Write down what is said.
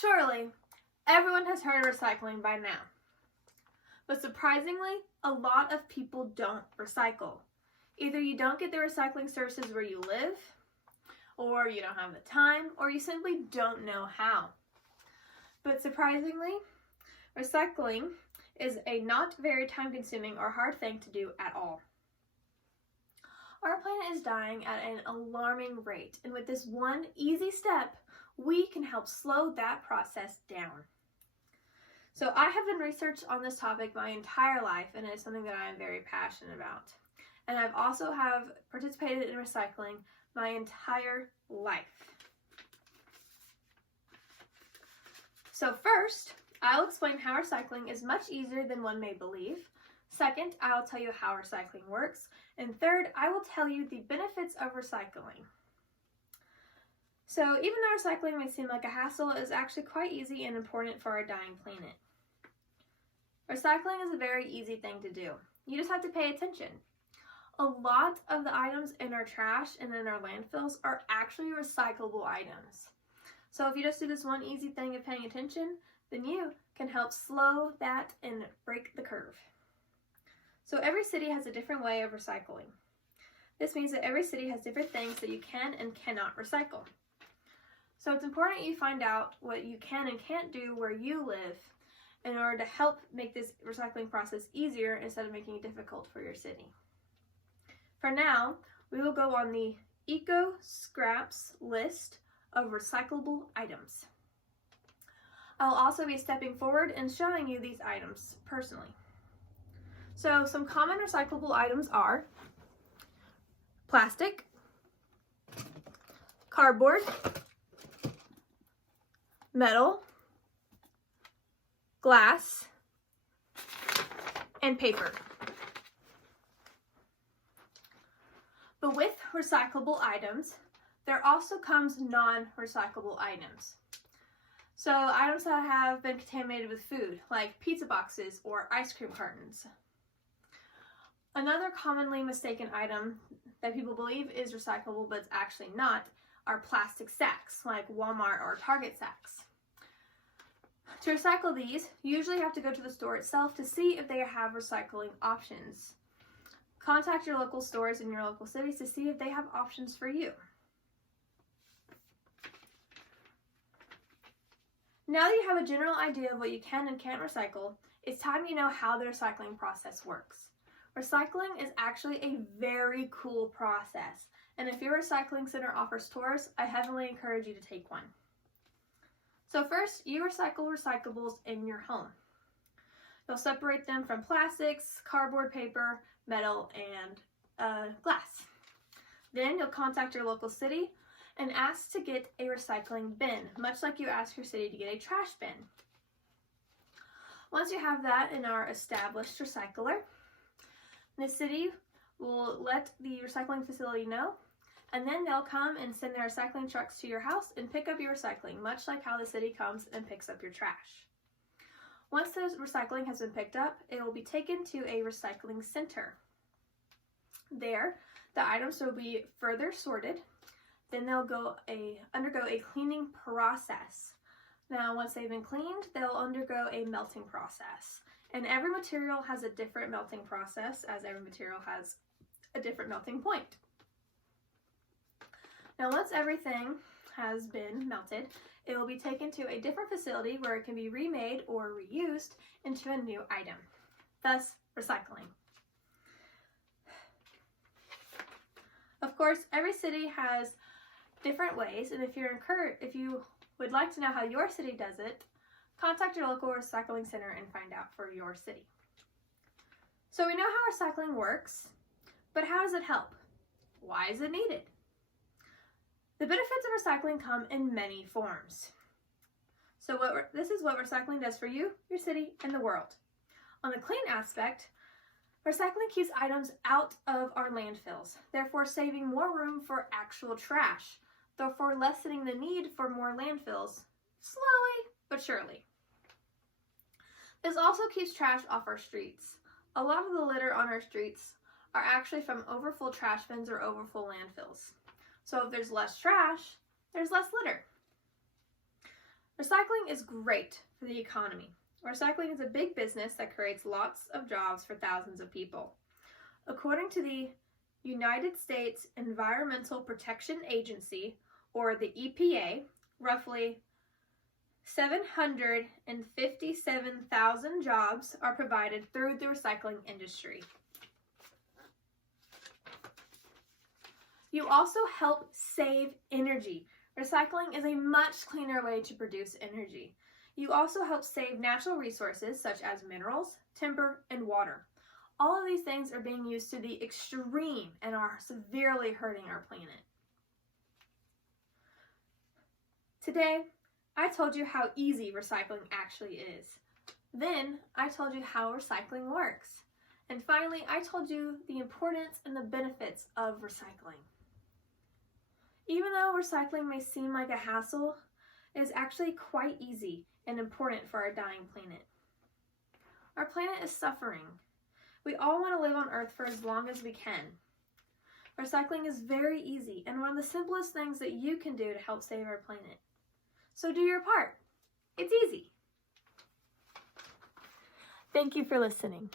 Surely, everyone has heard of recycling by now. But surprisingly, a lot of people don't recycle. Either you don't get the recycling services where you live, or you don't have the time, or you simply don't know how. But surprisingly, recycling is a not very time-consuming or hard thing to do at all. Our planet is dying at an alarming rate, and with this one easy step, we can help slow that process down. So I have done research on this topic my entire life, and it's something that I am very passionate about. And I've also have participated in recycling my entire life. So first, I'll explain how recycling is much easier than one may believe. Second, I'll tell you how recycling works. And third, I will tell you the benefits of recycling. So even though recycling may seem like a hassle, it is actually quite easy and important for our dying planet. Recycling is a very easy thing to do. You just have to pay attention. A lot of the items in our trash and in our landfills are actually recyclable items. So if you just do this one easy thing of paying attention, then you can help slow that and break the curve. So every city has a different way of recycling. This means that every city has different things that you can and cannot recycle. So it's important you find out what you can and can't do where you live in order to help make this recycling process easier instead of making it difficult for your city. For now, we will go on the Eco Scraps list of recyclable items. I'll also be stepping forward and showing you these items personally. So some common recyclable items are plastic, cardboard, metal, glass, and paper. But with recyclable items, there also comes non-recyclable items. So items that have been contaminated with food, like pizza boxes or ice cream cartons. Another commonly mistaken item that people believe is recyclable but it's actually not are plastic sacks, like Walmart or Target sacks. To recycle these, you usually have to go to the store itself to see if they have recycling options. Contact your local stores in your local cities to see if they have options for you. Now that you have a general idea of what you can and can't recycle, it's time you know how the recycling process works. Recycling is actually a very cool process, and if your recycling center offers tours, I heavily encourage you to take one. So first, you recycle recyclables in your home. You'll separate them from plastics, cardboard, paper, metal, and glass. Then you'll contact your local city and ask to get a recycling bin, much like you ask your city to get a trash bin. Once you have that in our established recycler, the city will let the recycling facility know, and then they'll come and send their recycling trucks to your house and pick up your recycling, much like how the city comes and picks up your trash. Once the recycling has been picked up, it will be taken to a recycling center. There, the items will be further sorted. Then they'll undergo a cleaning process. Now, once they've been cleaned, they'll undergo a melting process. And every material has a different melting process, as every material has a different melting point. Now, once everything has been melted, it will be taken to a different facility where it can be remade or reused into a new item, thus recycling. Of course, every city has different ways, and if you would like to know how your city does it, contact your local recycling center and find out for your city. So we know how recycling works, but how does it help? Why is it needed? The benefits of recycling come in many forms. So this is what recycling does for you, your city, and the world. On the clean aspect, recycling keeps items out of our landfills, therefore saving more room for actual trash, therefore lessening the need for more landfills, slowly but surely. This also keeps trash off our streets. A lot of the litter on our streets are actually from overfull trash bins or overfull landfills. So if there's less trash, there's less litter. Recycling is great for the economy. Recycling is a big business that creates lots of jobs for thousands of people. According to the United States Environmental Protection Agency, or the EPA, roughly 757,000 jobs are provided through the recycling industry. You also help save energy. Recycling is a much cleaner way to produce energy. You also help save natural resources such as minerals, timber, and water. All of these things are being used to the extreme and are severely hurting our planet. Today, I told you how easy recycling actually is. Then, I told you how recycling works. And finally, I told you the importance and the benefits of recycling. Even though recycling may seem like a hassle, it is actually quite easy and important for our dying planet. Our planet is suffering. We all want to live on Earth for as long as we can. Recycling is very easy and one of the simplest things that you can do to help save our planet. So do your part. It's easy. Thank you for listening.